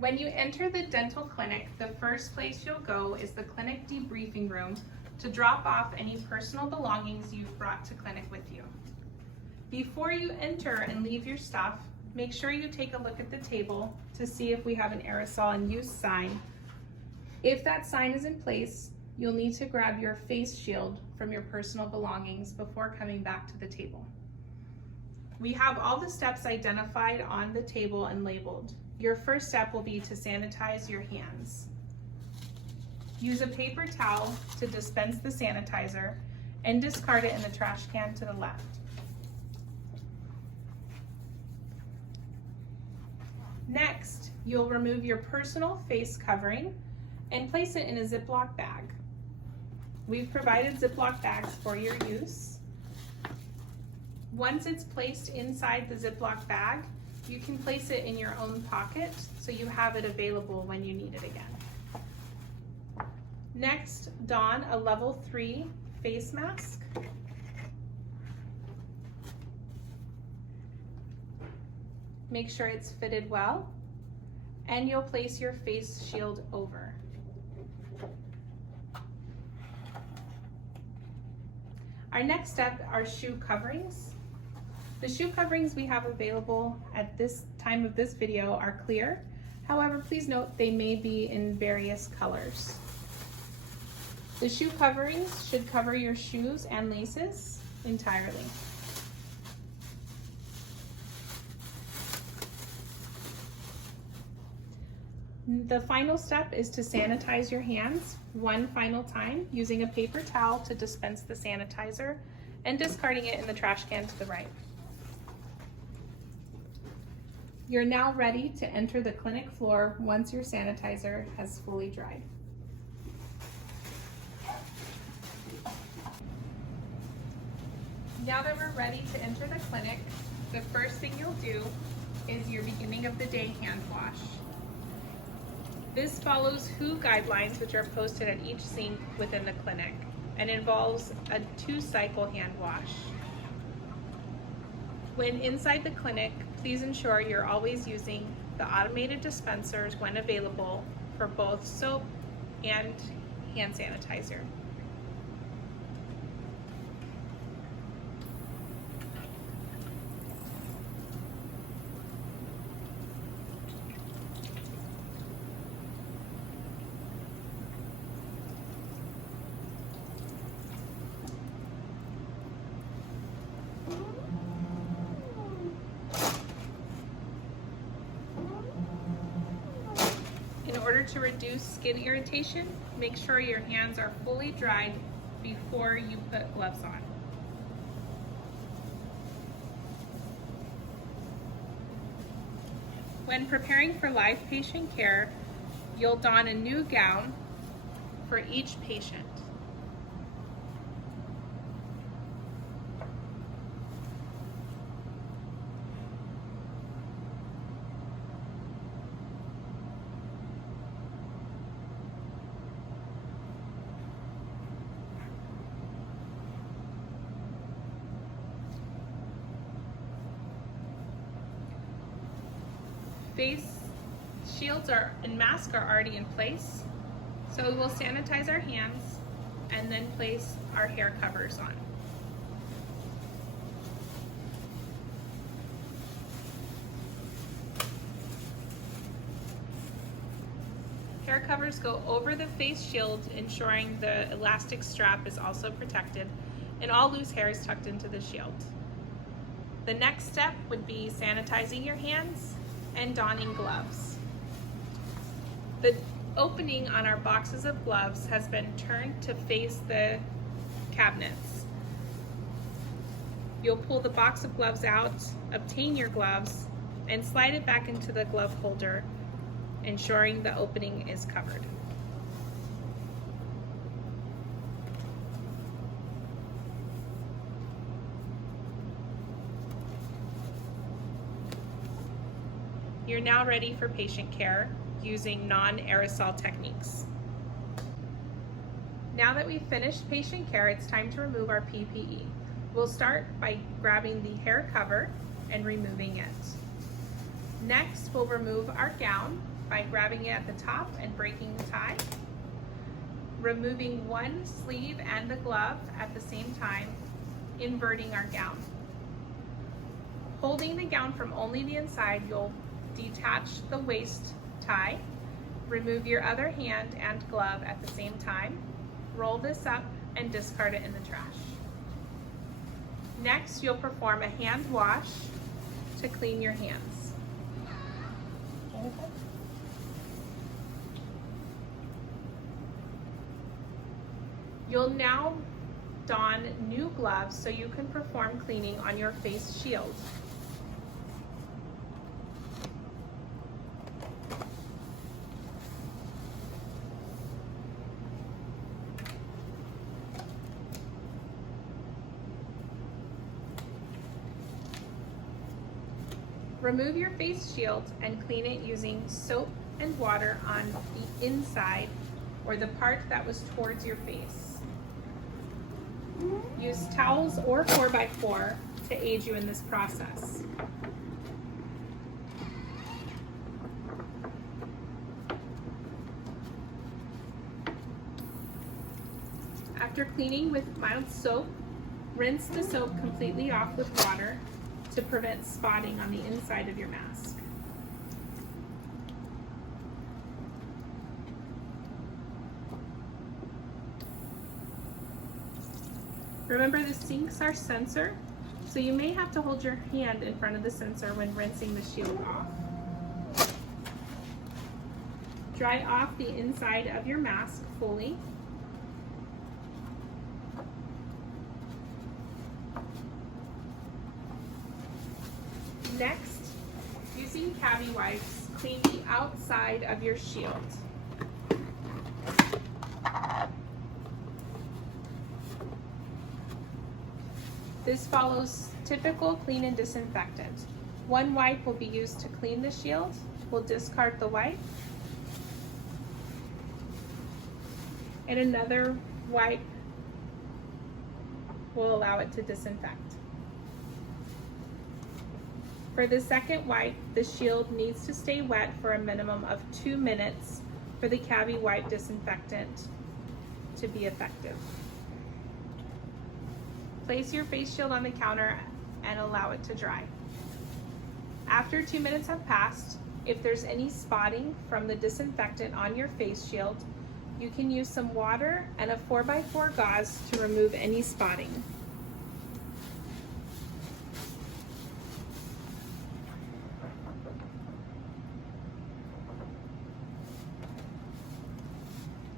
When you enter the dental clinic, the first place you'll go is the clinic debriefing room to drop off any personal belongings you've brought to clinic with you. Before you enter and leave your stuff, make sure you take a look at the table to see if we have an aerosol in use sign. If that sign is in place, you'll need to grab your face shield from your personal belongings before coming back to the table. We have all the steps identified on the table and labeled. Your first step will be to sanitize your hands. Use a paper towel to dispense the sanitizer and discard it in the trash can to the left. Next, you'll remove your personal face covering and place it in a Ziploc bag. We've provided Ziploc bags for your use. Once it's placed inside the Ziploc bag, you can place it in your own pocket so you have it available when you need it again. Next, don a level 3 face mask. Make sure it's fitted well, and you'll place your face shield over. Our next step are shoe coverings. The shoe coverings we have available at this time of this video are clear. However, please note they may be in various colors. The shoe coverings should cover your shoes and laces entirely. The final step is to sanitize your hands one final time using a paper towel to dispense the sanitizer and discarding it in the trash can to the right. You're now ready to enter the clinic floor once your sanitizer has fully dried. Now that we're ready to enter the clinic, the first thing you'll do is your beginning of the day hand wash. This follows WHO guidelines, which are posted at each sink within the clinic, and involves a 2-cycle hand wash. When inside the clinic, please ensure you're always using the automated dispensers when available for both soap and hand sanitizer. In order to reduce skin irritation, make sure your hands are fully dried before you put gloves on. When preparing for live patient care, you'll don a new gown for each patient. Face shields and masks are already in place, so we'll sanitize our hands and then place our hair covers on. Hair covers go over the face shield, ensuring the elastic strap is also protected and all loose hair is tucked into the shield. The next step would be sanitizing your hands and donning gloves. The opening on our boxes of gloves has been turned to face the cabinets. You'll pull the box of gloves out, obtain your gloves, and slide it back into the glove holder, ensuring the opening is covered. You're now ready for patient care using non-aerosol techniques. Now that we've finished patient care, it's time to remove our PPE. We'll start by grabbing the hair cover and removing it. Next, we'll remove our gown by grabbing it at the top and breaking the tie, removing one sleeve and the glove at the same time, inverting our gown. Holding the gown from only the inside, you'll detach the waist tie, remove your other hand and glove at the same time, roll this up and discard it in the trash. Next, you'll perform a hand wash to clean your hands. You'll now don new gloves so you can perform cleaning on your face shield. Remove your face shield and clean it using soap and water on the inside or the part that was towards your face. Use towels or 4x4 to aid you in this process. After cleaning with mild soap, rinse the soap completely off with water to prevent spotting on the inside of your mask. Remember, the sinks are sensor, so you may have to hold your hand in front of the sensor when rinsing the shield off. Dry off the inside of your mask fully. Next, using cavi wipes, clean the outside of your shield. This follows typical clean and disinfectant. One wipe will be used to clean the shield. We'll discard the wipe. And another wipe will allow it to disinfect. For the second wipe, the shield needs to stay wet for a minimum of 2 minutes for the cavi wipe disinfectant to be effective. Place your face shield on the counter and allow it to dry. After 2 minutes have passed, if there's any spotting from the disinfectant on your face shield, you can use some water and a 4x4 gauze to remove any spotting.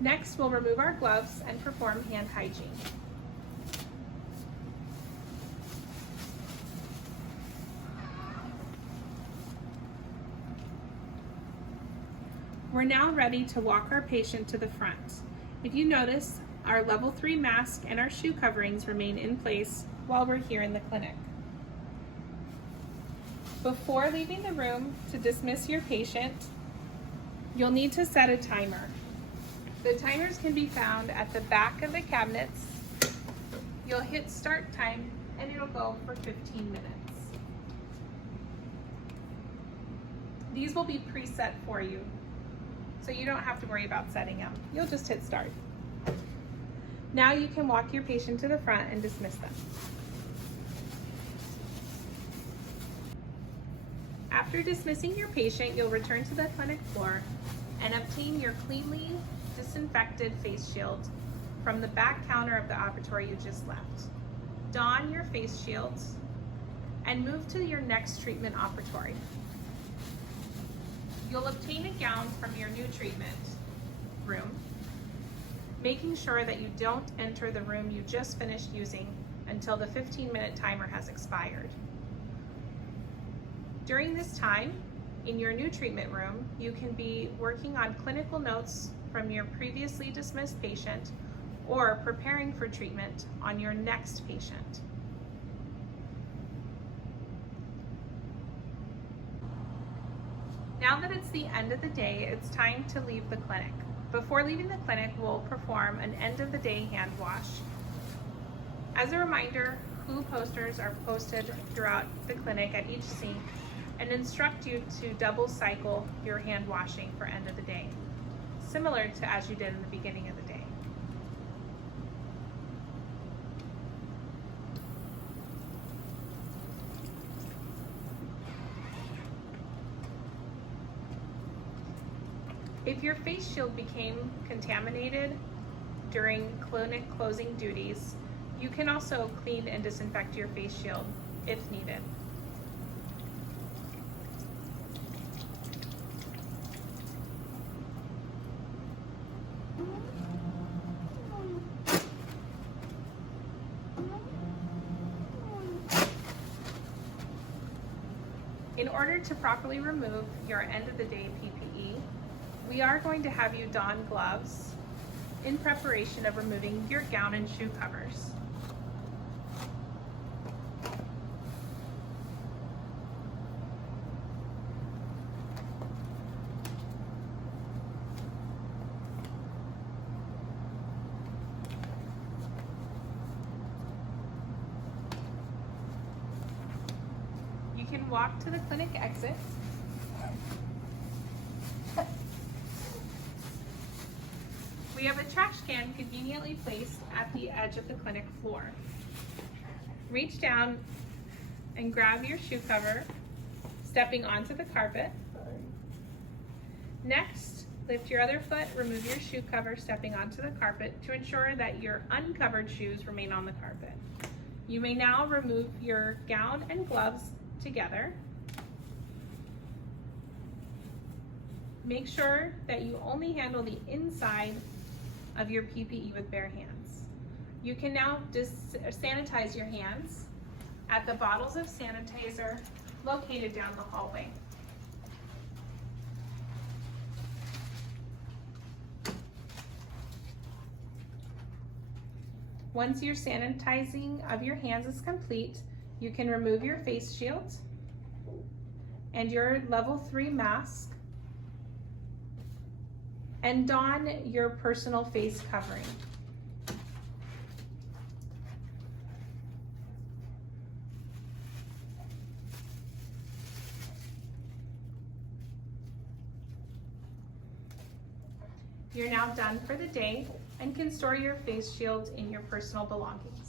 Next, we'll remove our gloves and perform hand hygiene. We're now ready to walk our patient to the front. If you notice, our level 3 mask and our shoe coverings remain in place while we're here in the clinic. Before leaving the room to dismiss your patient, you'll need to set a timer. The timers can be found at the back of the cabinets. You'll hit start time and it'll go for 15 minutes. These will be preset for you, so you don't have to worry about setting them. You'll just hit start. Now you can walk your patient to the front and dismiss them. After dismissing your patient, you'll return to the clinic floor and obtain your cleanly disinfected face shield from the back counter of the operatory you just left. Don your face shields and move to your next treatment operatory. You'll obtain a gown from your new treatment room, making sure that you don't enter the room you just finished using until the 15-minute timer has expired. During this time, in your new treatment room, you can be working on clinical notes from your previously dismissed patient or preparing for treatment on your next patient. Now that it's the end of the day, it's time to leave the clinic. Before leaving the clinic, we'll perform an end of the day hand wash. As a reminder, WHO posters are posted throughout the clinic at each sink and instruct you to double cycle your hand washing for end of the day, similar to as you did in the beginning of the day. If your face shield became contaminated during clinic closing duties, you can also clean and disinfect your face shield if needed. In order to properly remove your end of the day PPE, we are going to have you don gloves in preparation of removing your gown and shoe covers. You can walk to the clinic exit. We have a trash can conveniently placed at the edge of the clinic floor. Reach down and grab your shoe cover, stepping onto the carpet. Next, lift your other foot, remove your shoe cover, stepping onto the carpet to ensure that your uncovered shoes remain on the carpet. You may now remove your gown and gloves together. Make sure that you only handle the inside of your PPE with bare hands. You can now sanitize your hands at the bottles of sanitizer located down the hallway. Once your sanitizing of your hands is complete, you can remove your face shield and your level 3 mask and don your personal face covering. You're now done for the day and can store your face shield in your personal belongings.